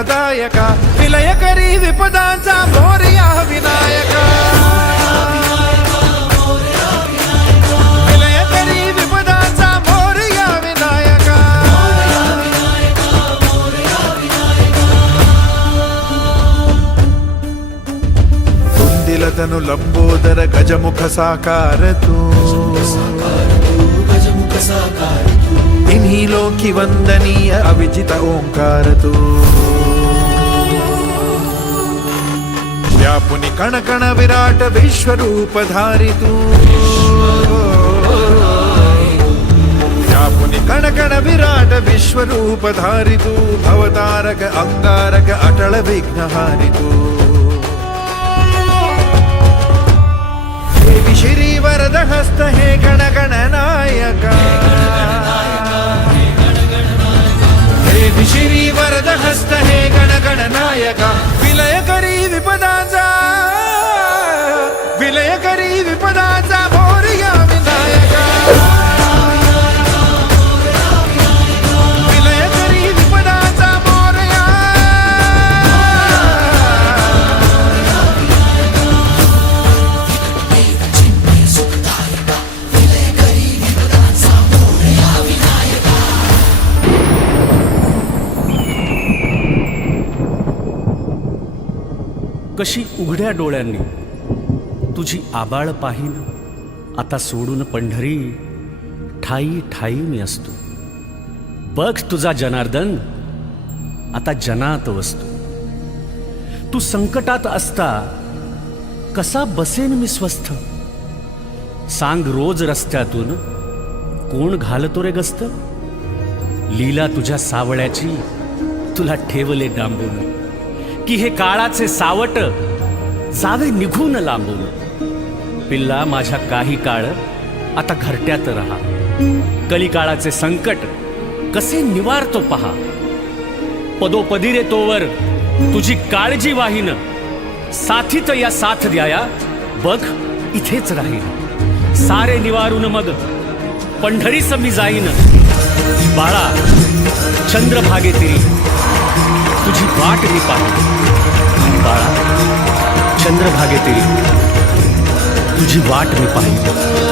सुखदायका विलय करी विपदांचा मोरया विनायका विलय करी विपदांचा मोरया विनायका तुंदिल तनु लंबोदर गजमुख साकार तू इन्हीं लोकी वंदनीय अविजित ओंकार तू व्यापुनि कण कण विराट विश्वरूप धारी तू व्यापुनि कण कण विराट विश्वरूप धारी तू भवतारक अंगारक अटल विघ्नहारी तू देवी श्री वरद हस्त हे गण गण नायका देवी श्री वरद हस्त हे गण गण नायका विलय करी विपदांचा विलय करी विपदांचा मोरया विनायका विलय करी विपदांचा मोरया कशी उघड्या डोळ्यांनी तुझी आबाळ पाहीन आता सोडून पंढरी ठाई ठाई मी असतो बघ तुझा जनार्दन आता जनात वसतो तू संकटात असता कसा बसेन मी स्वस्थ सांग रोज रस्त्यातून कोण घालतो रे गस्त लीला तुझ्या सावळ्याची तुला ठेवले डांबून की हे काळाचे सावट जावे निघून लांबून पिल्ला माझ्या काही काळ आता घरट्यात राहा कलिकाळाचे संकट कसे निवारतो पहा पदोपदी रे तोवर तुझी काळजी वाहीन साथीत या साथ द्याया बघ इथेच राहीन सारे निवारून मग पंढरीस मी जाईन बाळा चंद्रभागे तिरी तुझी वाट मी पाहिली बाळा चंद्रभागे तिरी तुझी वाट मी पाहिली